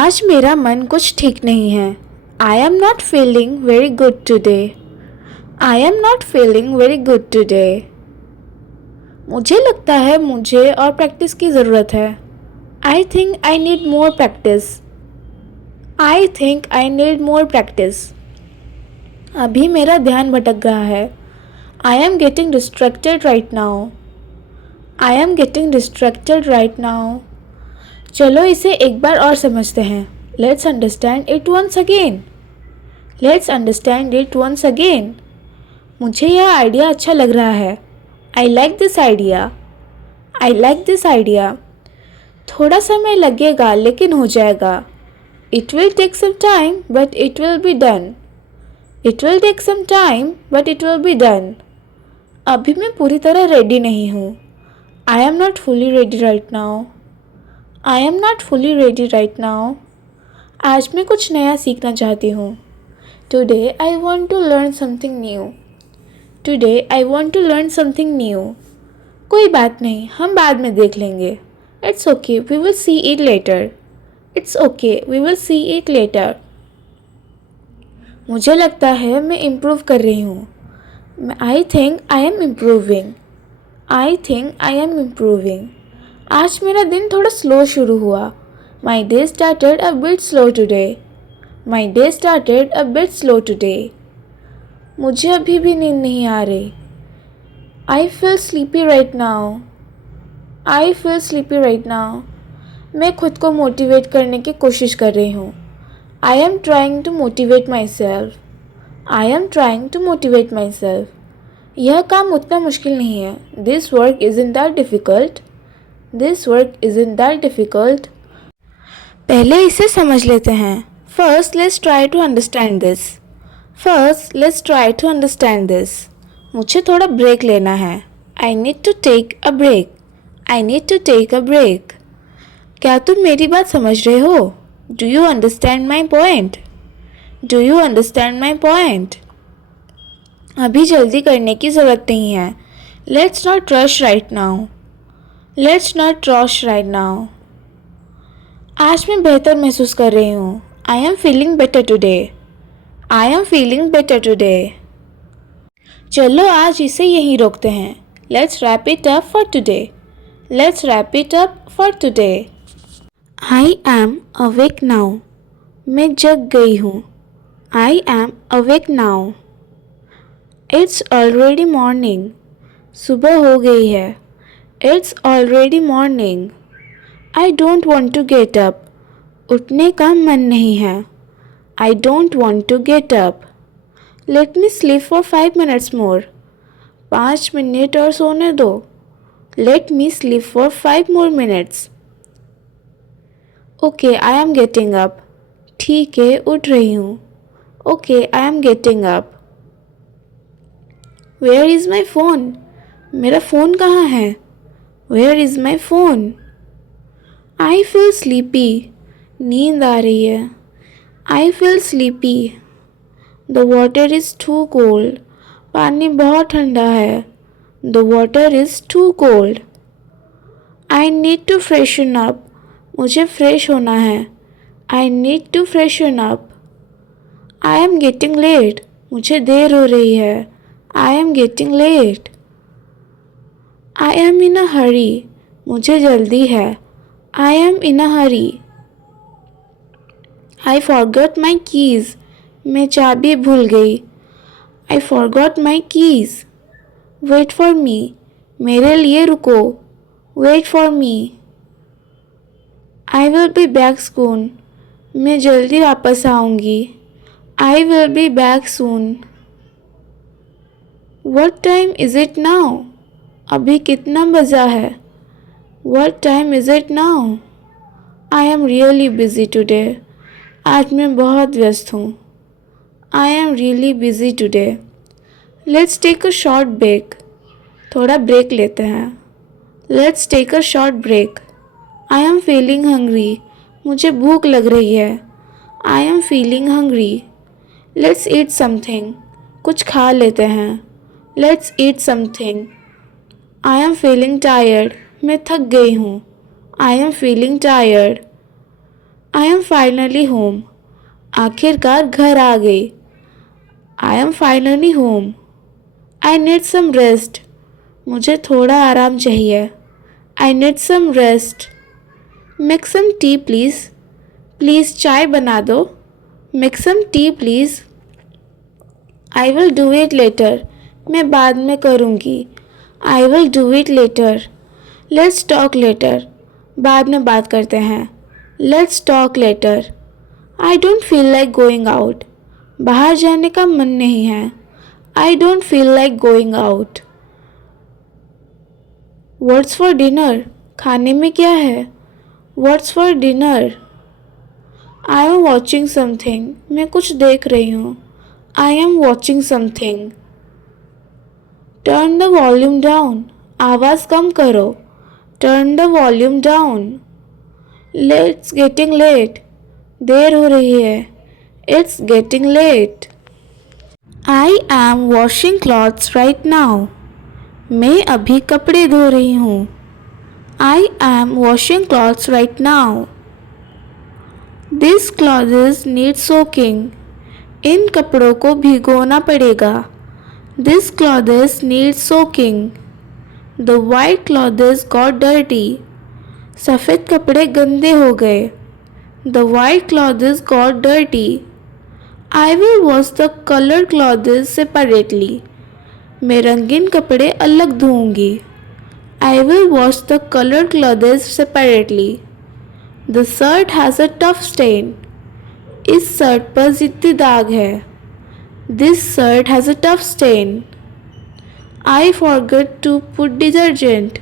आज मेरा मन कुछ ठीक नहीं है. I am not feeling very good today. I am not feeling very good today. मुझे लगता है मुझे और प्रैक्टिस की ज़रूरत है. I think I need more practice. I think I need more practice. अभी मेरा ध्यान भटक रहा है. I am getting distracted right now. I am getting distracted right now. चलो इसे एक बार और समझते हैं. Let's understand it once again. Let's understand it once again. मुझे यह आइडिया अच्छा लग रहा है. I like this idea. I like this idea. थोड़ा समय लगेगा लेकिन हो जाएगा. It will take some time but it will be done. It will take some time but it will be done. अभी मैं पूरी तरह रेडी नहीं हूँ. I am not fully ready right now. I am not fully ready right now. आज मैं कुछ नया सीखना चाहती हूँ. Today I want to learn something new. Today I want to learn something new. कोई बात नहीं, हम बाद में देख लेंगे. It's okay, we will see it later. It's okay, we will see it later. मुझे लगता है मैं इम्प्रूव कर रही हूँ. I think I am improving. I think I am improving. आज मेरा दिन थोड़ा स्लो शुरू हुआ. My day started a bit slow today. My day started a bit slow today. मुझे अभी भी नींद नहीं आ रही. I feel sleepy right now. I feel sleepy right now. मैं खुद को मोटिवेट करने की कोशिश कर रही हूँ. I am trying to motivate myself. I am trying to motivate myself. यह काम उतना मुश्किल नहीं है. This work isn't that difficult. This work isn't that difficult. पहले इसे समझ लेते हैं. First, let's try to understand this. First, let's try to understand this. मुझे थोड़ा ब्रेक लेना है. I need to take a break. I need to take a break. क्या तुम मेरी बात समझ रहे हो? Do you understand my point? Do you understand my point? अभी जल्दी करने की ज़रूरत नहीं है. Let's not rush right now. Let's not rush right now. आज मैं बेहतर महसूस कर रही हूँ. I am feeling better today. I am feeling better today. चलो आज इसे यहीं रोकते हैं. Let's wrap it up for today. Let's wrap it up for today. I am awake now. मैं जग गई हूँ. I am awake now. It's already morning. सुबह हो गई है. It's already morning. I don't want to get up. उठने का मन नहीं है. I don't want to get up. Let me sleep for 5 minutes more. 5 minute और सोने दो. Let me sleep for 5 more minutes. Okay, I am getting up. ठीक है, उठ रही हूँ. Okay, I am getting up. Where is my phone? मेरा phone कहाँ है? Where is my phone? I feel sleepy. नींद आ रही है. I feel sleepy. The water is too cold. पानी बहुत ठंडा है. The water is too cold. I need to freshen up. मुझे फ्रेश होना है. I need to freshen up. I am getting late. मुझे देर हो रही है. I am getting late. I am in a hurry. मुझे जल्दी है. I am in a hurry. I forgot my keys. मैं चाबी भूल गई. I forgot my keys. Wait for me. मेरे लिए रुको. Wait for me. I will be back soon. मैं जल्दी वापस आऊँगी. I will be back soon. What time is it now? अभी कितना बजा है? What time is it now? I am really busy today. आज मैं बहुत व्यस्त हूँ. I am really busy today. Let's take a short break. थोड़ा ब्रेक लेते हैं. Let's take a short break. I am feeling hungry. मुझे भूख लग रही है. I am feeling hungry. Let's eat something. कुछ खा लेते हैं. Let's eat something. I am feeling tired. मैं थक गई हूँ. I am feeling tired. I am finally home. आखिरकार घर आ गई. I am finally home. I need some rest. मुझे थोड़ा आराम चाहिए. I need some rest. Make some tea please. Please चाय बना दो. Make some tea please. I will do it later. मैं बाद में करूँगी. I will do it later. Let's talk later. बाद में बात करते हैं. Let's talk later. I don't feel like going out. बाहर जाने का मन नहीं है. I don't feel like going out. What's for dinner. खाने में क्या है. What's for dinner. I am watching something. मैं कुछ देख रही हूँ. I am watching something. Turn the volume down. आवाज़ कम करो. Turn the volume down. It's getting late. देर हो रही है. It's getting late. I am washing clothes right now. मैं अभी कपड़े धो रही हूँ. I am washing clothes right now. This clothes need soaking. इन कपड़ों को भिगोना पड़ेगा. This clothes need soaking. The white clothes got dirty. सफ़ेद कपड़े गंदे हो गए. The white clothes got dirty. I will wash the coloured clothes separately. मैं रंगीन कपड़े अलग धोऊंगी. I will wash the coloured clothes separately. The shirt has a tough stain. इस शर्ट पर ज़िद्दी दाग है. This shirt has a tough stand. I forgot to put detergent.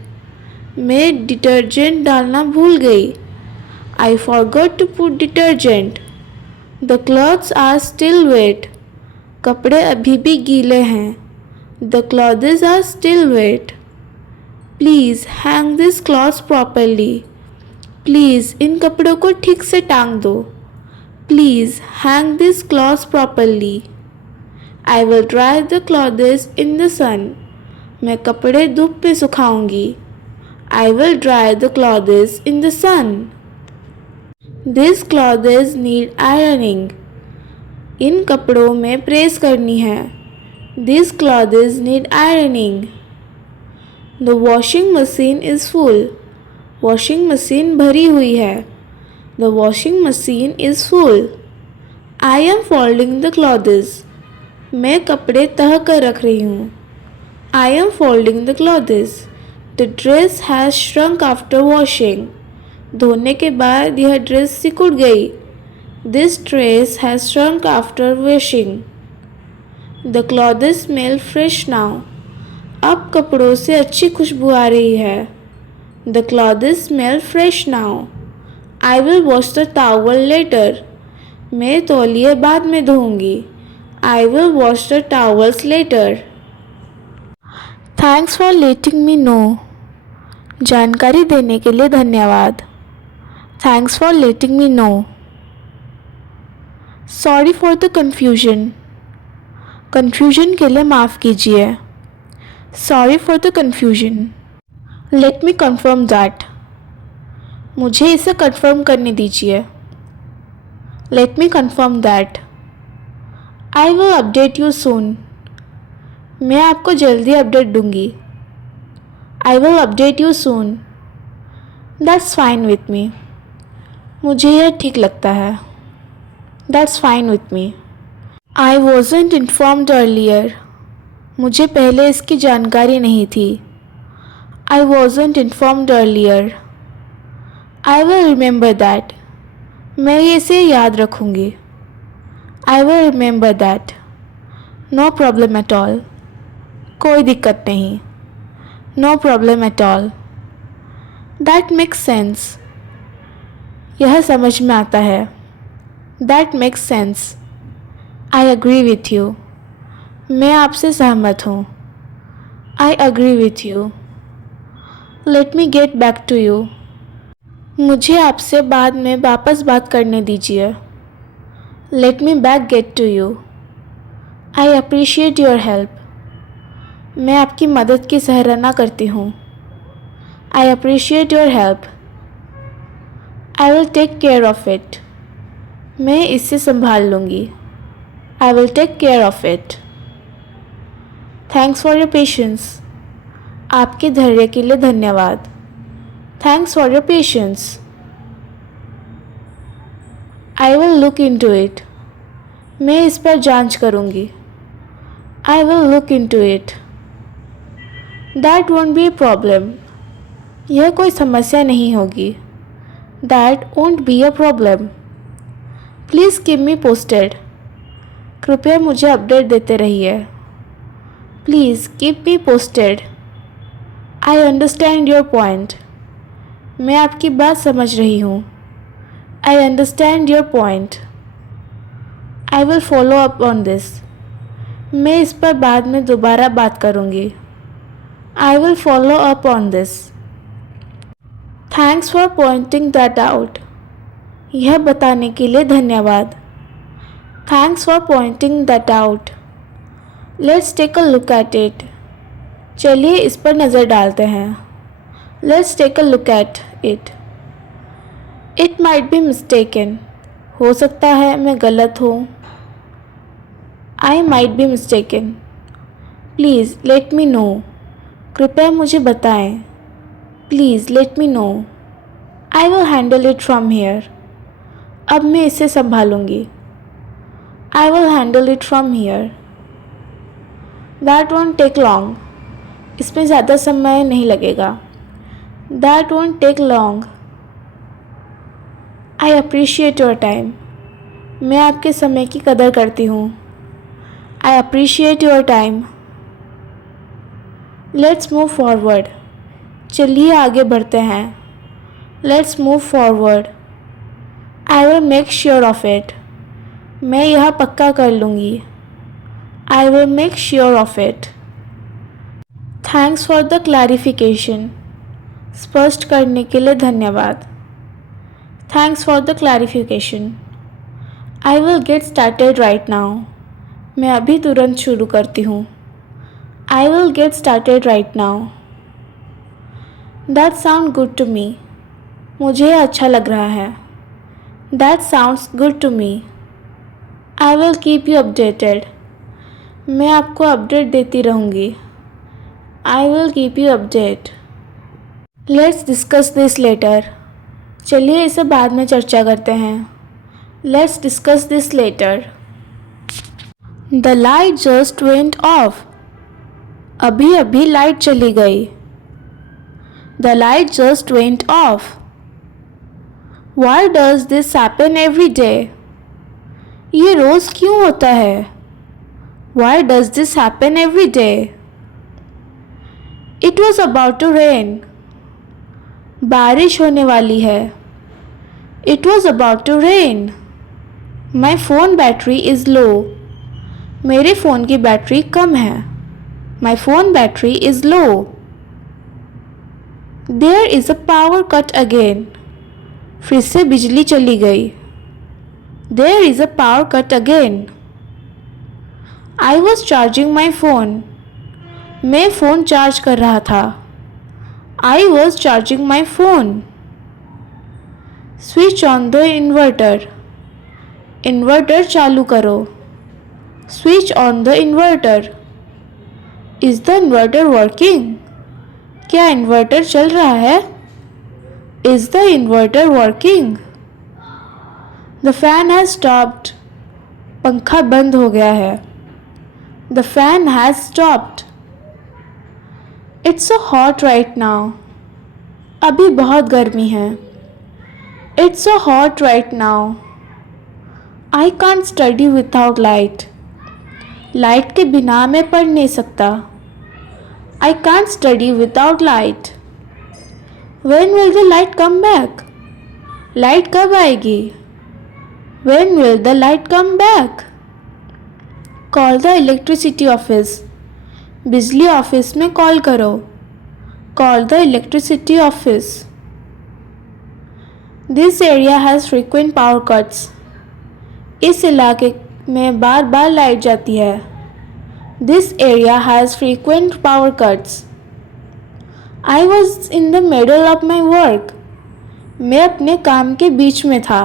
मैं डिटर्जेंट डालना भूल गई. I forgot to put detergent. The clothes are still wet. कपड़े अभी भी गीले हैं. The clothes are still wet. Please hang this clothes properly. Please इन कपड़ों को ठीक से टांग दो. Please hang this clothes properly. I will dry the clothes in the sun. मैं कपड़े धूप पे सुखाऊंगी. I will dry the clothes in the sun. This clothes need ironing. इन कपड़ों में प्रेस करनी है. This clothes need ironing. The washing machine is full. Washing machine भरी हुई है. The washing machine is full. I am folding the clothes. मैं कपड़े तह कर रख रही हूँ. I am folding the clothes. The dress has shrunk after washing. धोने के बाद यह ड्रेस सिकुड़ गई. This dress has shrunk after washing. The clothes smell fresh now. अब कपड़ों से अच्छी खुशबू आ रही है. The clothes smell fresh now. I will wash the towel later. मैं तौलिए बाद में धोऊंगी. I will wash the towels later. Thanks for letting me know. जानकारी देने के लिए धन्यवाद. Thanks for letting me know. Sorry for the confusion. Confusion के लिए माफ़ कीजिए. Sorry for the confusion. Let me confirm that. मुझे इसे कन्फर्म करने दीजिए. Let me confirm that. I will update you soon. मैं आपको जल्दी अपडेट दूंगी. I will update you soon. That's fine with me. मुझे यह ठीक लगता है. That's fine with me. I wasn't informed earlier. मुझे पहले इसकी जानकारी नहीं थी. I wasn't informed earlier. I will remember that. मैं इसे याद रखूँगी. I will remember that. No problem at all. कोई दिक्कत नहीं. No problem at all. That makes sense. यह समझ में आता है. That makes sense. I agree with you. मैं आपसे सहमत हूँ. I agree with you. Let me get back to you. मुझे आपसे बाद में वापस बात करने दीजिए. Let me back get to you. I appreciate your help. मैं आपकी मदद की सराहना करती हूँ. I appreciate your help. I will take care of it. मैं इसे संभाल लूँगी। I will take care of it. Thanks for your patience. आपके धैर्य के लिए धन्यवाद। Thanks for your patience. I will look into it. मैं इस पर जांच करूँगी। I will look into it. That won't be a problem. यह कोई समस्या नहीं होगी। That won't be a problem. Please keep me posted. कृपया मुझे अपडेट देते रहिए। Please keep me posted. I understand your point. मैं आपकी बात समझ रही हूँ। I understand your point. I will follow up on this. मैं इस पर बाद में दोबारा बात करूँगी। I will follow up on this. Thanks for pointing that out. यह बताने के लिए धन्यवाद। Thanks for pointing that out. Let's take a look at it. चलिए इस पर नज़र डालते हैं। Let's take a look at it. It might be mistaken. हो सकता है मैं गलत हूँ। I might be mistaken. Please let me know. कृपया मुझे बताएं। Please let me know. I will handle it from here. अब मैं इसे संभालूंगी। I will handle it from here. That won't take long. इसमें ज़्यादा समय नहीं लगेगा। That won't take long. I appreciate your time. मैं आपके समय की कदर करती हूँ। I appreciate your time. Let's move forward. चलिए आगे बढ़ते हैं। Let's move forward. I will make sure of it. मैं यह पक्का कर लूँगी। I will make sure of it. Thanks for the clarification. स्पष्ट करने के लिए धन्यवाद। Thanks for the clarification. I will get started right now. मैं अभी तुरंत शुरू करती हूँ। I will get started right now. That sounds good to me. मुझे अच्छा लग रहा है। That sounds good to me. I will keep you updated. मैं आपको अपडेट देती रहूँगी। I will keep you updated. Let's discuss this later. चलिए इसे बाद में चर्चा करते हैं। Let's discuss this later. The light just went off. अभी अभी लाइट चली गई। The light just went off. Why does this happen every day? ये रोज़ क्यों होता है? Why does this happen every day? It was about to rain. बारिश होने वाली है। It was about to rain. My phone battery is low. मेरे phone की बैटरी कम है। My phone battery is low. There is a power cut again. फिर से बिजली चली गई। There is a power cut again. I was charging my phone. मैं phone charge कर रहा था। I was charging my phone. Switch on the inverter. Inverter चालू करो। Switch on the inverter. Is the inverter working? क्या inverter चल रहा है? Is the inverter working? The fan has stopped. पंखा बंद हो गया है। The fan has stopped. It's so hot right now. अभी बहुत गर्मी है। It's so hot right now. I can't study without light. Light के बिना मैं पढ़ नहीं सकता। I can't study without light. When will the light come back? Light कब आएगी? When will the light come back? Call the electricity office. बिजली office में कॉल करो। Call the electricity office. This area has frequent power cuts. इस इलाके में बार बार light जाती है। This area has frequent power cuts. I was in the middle of my work. मैं अपने काम के बीच में था।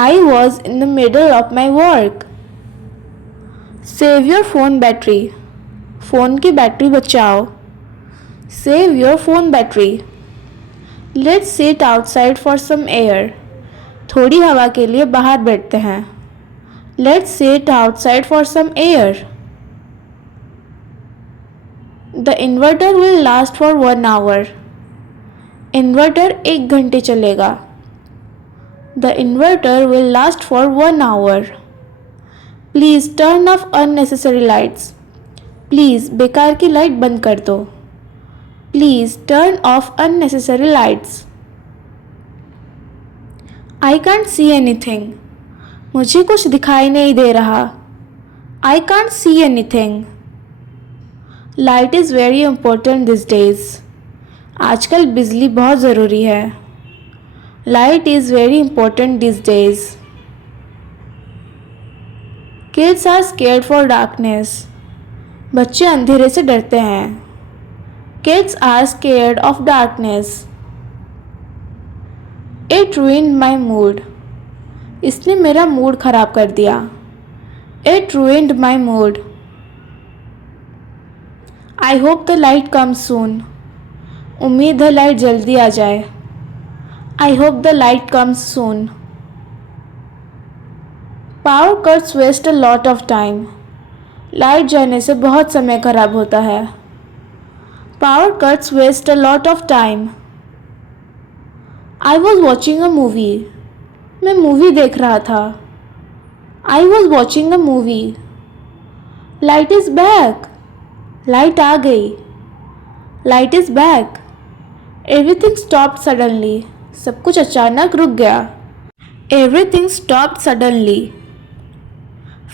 I was in the middle of my work. Save your phone battery. Phone की बैटरी बचाओ. Save your phone battery. Let's sit outside for some air. थोड़ी हवा के लिए बाहर बैठते हैं. Let's sit outside for some air. The inverter will last for 1 hour. Inverter 1 घंटे चलेगा. The inverter will last for 1 hour. Please turn off unnecessary lights. Please बेकार की लाइट बंद कर दो. Please turn off unnecessary lights. I can't see anything. मुझे कुछ दिखाई नहीं दे रहा. I can't see anything. Light is very important these days. आजकल बिजली बहुत ज़रूरी है. Light is very important these days. Kids are scared for darkness. बच्चे अंधेरे से डरते हैं. Kids are scared of darkness. It ruined my mood. इसने मेरा मूड ख़राब कर दिया. It ruined my mood. I hope the light comes soon. उम्मीद है लाइट जल्दी आ जाए. I hope the light comes soon. Power cuts waste a lot of time. Light जाने से बहुत समय खराब होता है. Power cuts waste a lot of time. I was watching a movie. मैं मूवी देख रहा था. I was watching a movie. Light is back. Light आ गई. Light is back. Everything stopped suddenly. सब कुछ अचानक रुक गया. Everything stopped suddenly.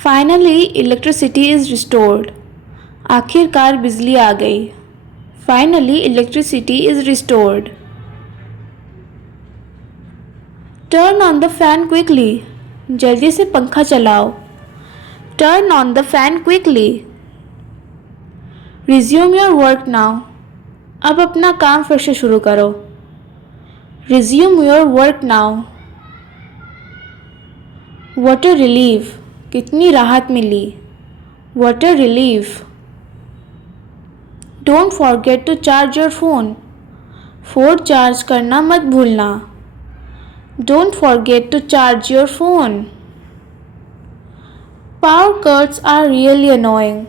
Finally, electricity is restored. आखिरकार बिजली आ गई. Finally, electricity is restored. Turn on the fan quickly. जल्दी से पंखा चलाओ. Turn on the fan quickly. Resume your work now. अब अपना काम फिर से शुरू करो. Resume your work now. What a relief. कितनी राहत मिली. What a relief. Don't forget to charge your phone. Phone charge करना मत भूलना. Don't forget to charge your phone. Power cuts are really annoying.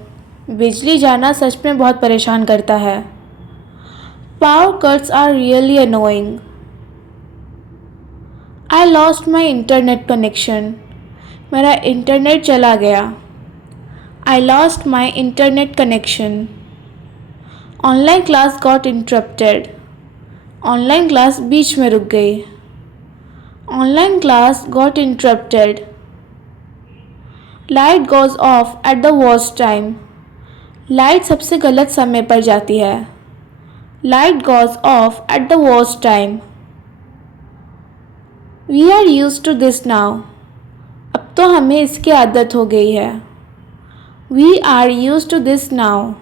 बिजली जाना सच में बहुत परेशान करता है. Power cuts are really annoying. I lost my internet connection. मेरा इंटरनेट चला गया. I lost my internet connection. Online class got interrupted. Online class बीच में रुक गई. Online class got interrupted. Light goes off at the worst time. Light सबसे गलत समय पर जाती है. Light goes off at the worst time. We are used to this now. अब तो हमें इसकी आदत हो गई है. We are used to this now.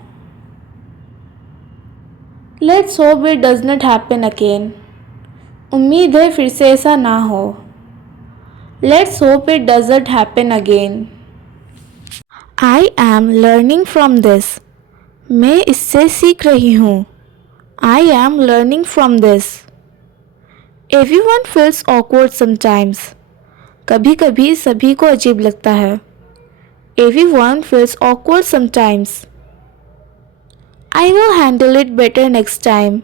Let's hope it does not happen again. उम्मीद है फिर से ऐसा ना हो. Let's hope it doesn't happen again. I am learning from this. मैं इससे सीख रही हूँ. I am learning from this. Everyone feels awkward sometimes. कभी कभी सभी को अजीब लगता है. Everyone feels awkward sometimes. I will handle it better next time.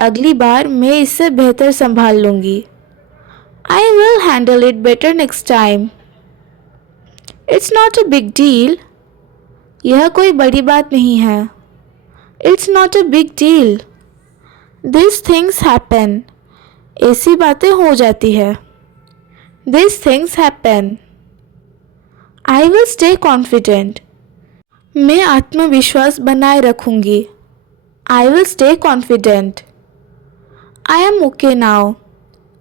अगली बार मैं इससे बेहतर संभाल लूँगी. I will handle it better next time. It's not a big deal. यह कोई बड़ी बात नहीं है. It's not a big deal. These things happen. ऐसी बातें हो जाती है. These things happen. I will stay confident. मैं आत्मविश्वास बनाए रखूँगी. I will stay confident. I am okay now.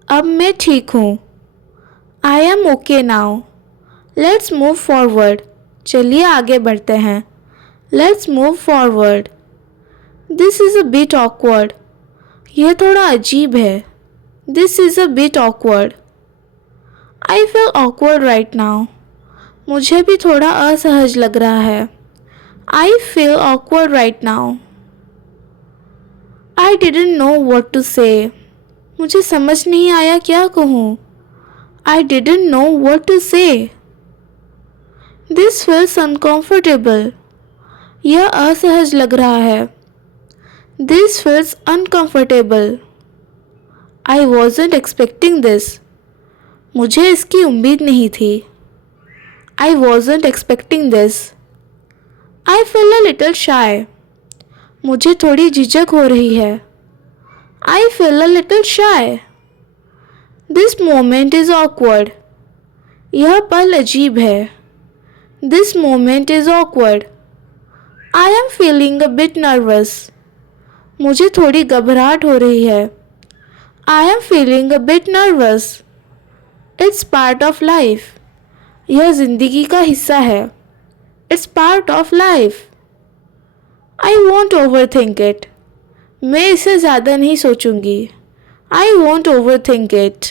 अब मैं ठीक हूँ. I am okay now. Let's move forward. चलिए आगे बढ़ते हैं. Let's move forward. This is a bit awkward. यह थोड़ा अजीब है. This is a bit awkward. I feel awkward right now. मुझे भी थोड़ा असहज लग रहा है. I feel awkward right now. I didn't know what to say. मुझे समझ नहीं आया क्या कहूँ. I didn't know what to say. This feels uncomfortable. यह असहज लग रहा है. This feels uncomfortable. I wasn't expecting this. मुझे इसकी उम्मीद नहीं थी. I wasn't expecting this. I feel a little shy. मुझे थोड़ी झिझक हो रही है. I feel a little shy. This moment is awkward. यह पल अजीब है. This moment is awkward. I am feeling a bit nervous. मुझे थोड़ी घबराहट हो रही है. I am feeling a bit nervous. It's part of life. यह जिंदगी का हिस्सा है. It's part of life. I won't overthink it. मैं इसे ज़्यादा नहीं सोचूंगी. I won't overthink it.